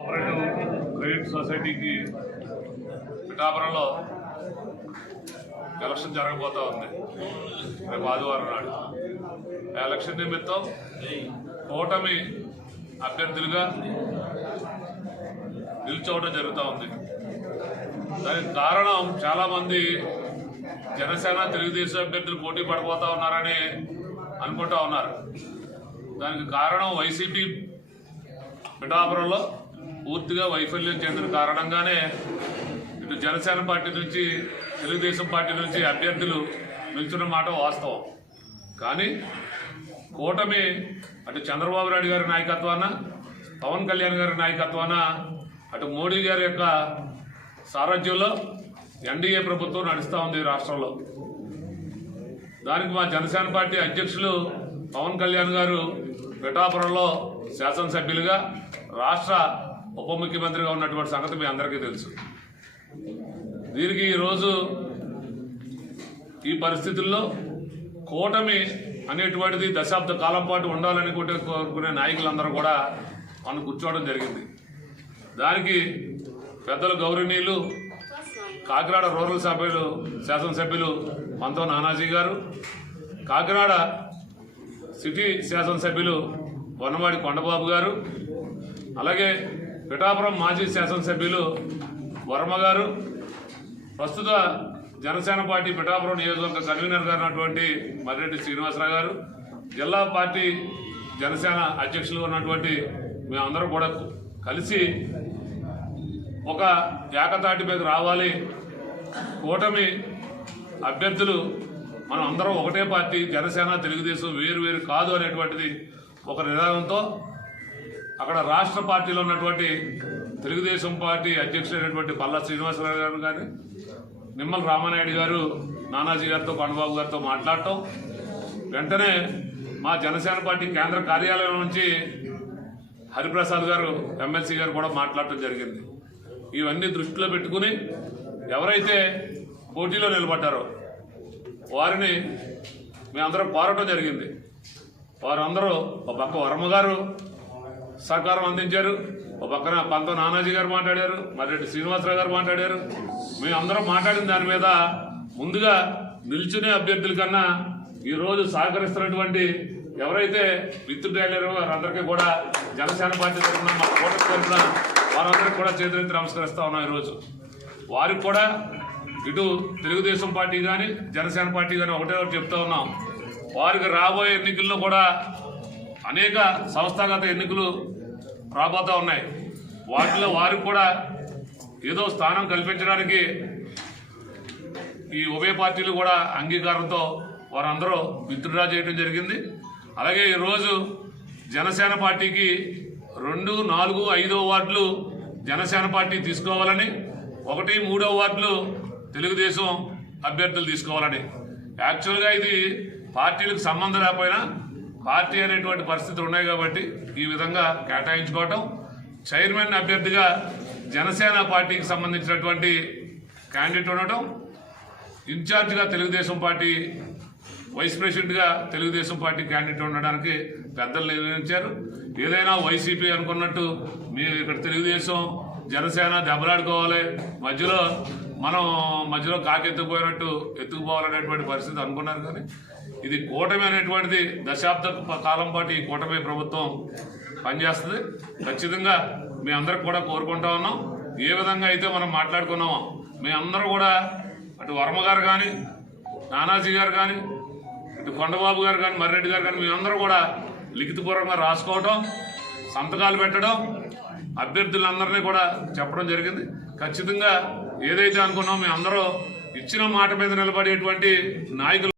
Cooperative credit సొసైటీకి పిఠాపురంలో election జరగబోతా ఉంది. రేపు ఆదివారం నాడు. ఆ ఎలక్షన్ నిమిత్తం కూటమి అభ్యర్థులుగా నిల్చోవడం జరుగుతూ ఉంది. దానికి కారణం చాలామంది జనసేన తెలుగుదేశం అభ్యర్థులు పోటీ పడిపోతా ఉన్నారని అనుకుంటా ఉన్నారు. దానికి కారణం వైసీపీ పిఠాపురంలో పూర్తిగా వైఫల్యం చెందిన కారణంగానే ఇటు జనసేన పార్టీ నుంచి తెలుగుదేశం పార్టీ నుంచి అభ్యర్థులు నిల్చున్న మాట వాస్తవం. కానీ కూటమి అటు చంద్రబాబు నాయుడు గారి నాయకత్వాన పవన్ కళ్యాణ్ గారి నాయకత్వాన అటు మోడీ గారి యొక్క సారథ్యంలో ఎన్డీఏ ప్రభుత్వం నడుస్తూ ఉంది ఈ రాష్ట్రంలో. దానికి మా జనసేన పార్టీ అధ్యక్షులు పవన్ కళ్యాణ్ గారు పిఠాపురంలో శాసనసభ్యులుగా రాష్ట్ర ఉప ముఖ్యమంత్రిగా ఉన్నటువంటి సంగతి మీ అందరికీ తెలుసు. దీనికి ఈరోజు ఈ పరిస్థితుల్లో కూటమి అనేటువంటిది దశాబ్ద కాలం పాటు ఉండాలని కోరుకునే నాయకులందరూ కూడా మనం కూర్చోవడం జరిగింది. దానికి పెద్దలు గౌరవనీయులు కాకినాడ రూరల్ సభ్యులు శాసనసభ్యులు పంతో నానాజీ గారు కాకినాడ సిటీ శాసనసభ్యులు వనవాడి కొండబాబు గారు అలాగే పిఠాపురం మాజీ శాసనసభ్యులు వర్మ గారు ప్రస్తుత జనసేన పార్టీ పిఠాపురం నియోజకవర్గ కన్వీనర్ గారు ఉన్నటువంటి మర్రెడ్డి శ్రీనివాసరావు గారు జిల్లా పార్టీ జనసేన అధ్యక్షులు ఉన్నటువంటి మేమందరం కూడా కలిసి ఒక ఏకతాటి మీద రావాలి. కూటమి అభ్యర్థులు మనం అందరం ఒకటే పార్టీ జనసేన తెలుగుదేశం వేరు వేరు కాదు అనేటువంటిది ఒక నిదానంతో అక్కడ రాష్ట్ర పార్టీలో ఉన్నటువంటి తెలుగుదేశం పార్టీ అధ్యక్షుడైనటువంటి పల్లా శ్రీనివాసరావు గారు కానీ నిమ్మల రామానాయుడు గారు నానాజీ గారితో పండుబాబు గారితో మాట్లాడటం. వెంటనే మా జనసేన పార్టీ కేంద్ర కార్యాలయం నుంచి హరిప్రసాద్ గారు ఎమ్మెల్సీ గారు కూడా మాట్లాడటం జరిగింది. ఇవన్నీ దృష్టిలో పెట్టుకుని ఎవరైతే పోటీలో నిలబడ్డారో వారిని మేమందరం కోరటం జరిగింది. వారందరూ ఒక పక్క వర్మ గారు సహకారం అందించారు. ఒక పక్కన పంత నానాజీ గారు మాట్లాడారు. మర్రెడ్డి శ్రీనివాసరావు గారు మాట్లాడారు. మేమందరం మాట్లాడిన దాని మీద ముందుగా నిల్చునే అభ్యర్థుల కన్నా ఈరోజు సహకరిస్తున్నటువంటి ఎవరైతే విత్తు డ్రైలరో వారందరికీ కూడా జనసేన పార్టీ తరఫున మా కూటమి తరఫున వారందరికీ కూడా చేతులెత్తి నమస్కరిస్తూ ఉన్నాం ఈరోజు. వారికి కూడా ఇటు తెలుగుదేశం పార్టీ కానీ జనసేన పార్టీ కానీ ఒకటే ఒకటి చెప్తా ఉన్నాం. వారికి రాబోయే ఎన్నికల్లో కూడా అనేక సంస్థాగత ఎన్నికలు రాబోతా ఉన్నాయి. వాటిలో వారికి కూడా ఏదో స్థానం కల్పించడానికి ఈ ఉభయ పార్టీలు కూడా అంగీకారంతో వారందరూ విత్డ్రా చేయడం జరిగింది. అలాగే ఈరోజు జనసేన పార్టీకి రెండు నాలుగు ఐదో వార్డులు జనసేన పార్టీ తీసుకోవాలని ఒకటి మూడో వార్డులు తెలుగుదేశం అభ్యర్థులు తీసుకోవాలని. యాక్చువల్గా ఇది పార్టీలకు సంబంధం లేకపోయినా పార్టీ అనేటువంటి పరిస్థితులు ఉన్నాయి కాబట్టి ఈ విధంగా కేటాయించుకోవటం. చైర్మన్ అభ్యర్థిగా జనసేన పార్టీకి సంబంధించినటువంటి క్యాండిడేట్ ఉండటం. ఇన్ఛార్జ్గా తెలుగుదేశం పార్టీ వైస్ ప్రెసిడెంట్గా తెలుగుదేశం పార్టీ క్యాండిడేట్ ఉండడానికి పెద్దలు నిర్ణయించారు. ఏదైనా వైసీపీ అనుకున్నట్టు మీరు ఇక్కడ తెలుగుదేశం జనసేన దెబ్బలాడుకోవాలి. మధ్యలో మనం మధ్యలో కాకెత్తుకుపోయినట్టు ఎత్తుకుపోవాలనేటువంటి పరిస్థితి అనుకున్నారు కానీ ఇది కూటమి అనేటువంటిది దశాబ్ద కాలం పాటు ఈ కూటమి ప్రభుత్వం పనిచేస్తుంది. ఖచ్చితంగా మీ అందరికి కూడా కోరుకుంటా ఉన్నాం. ఏ విధంగా అయితే మనం మాట్లాడుకున్నామో మీ అందరూ కూడా అటు వర్మ గారు కానీ నానాజీ గారు కానీ ఇటు కొండబాబు గారు కానీ మర్రెడ్డి గారు కానీ మేమందరూ కూడా లిఖితపూర్వకంగా రాసుకోవటం సంతకాలు పెట్టడం అభ్యర్థులందరినీ కూడా చెప్పడం జరిగింది. ఖచ్చితంగా ఏదైతే అనుకున్నామో మేము అందరూ ఇచ్చిన మాట మీద నిలబడేటువంటి నాయకులు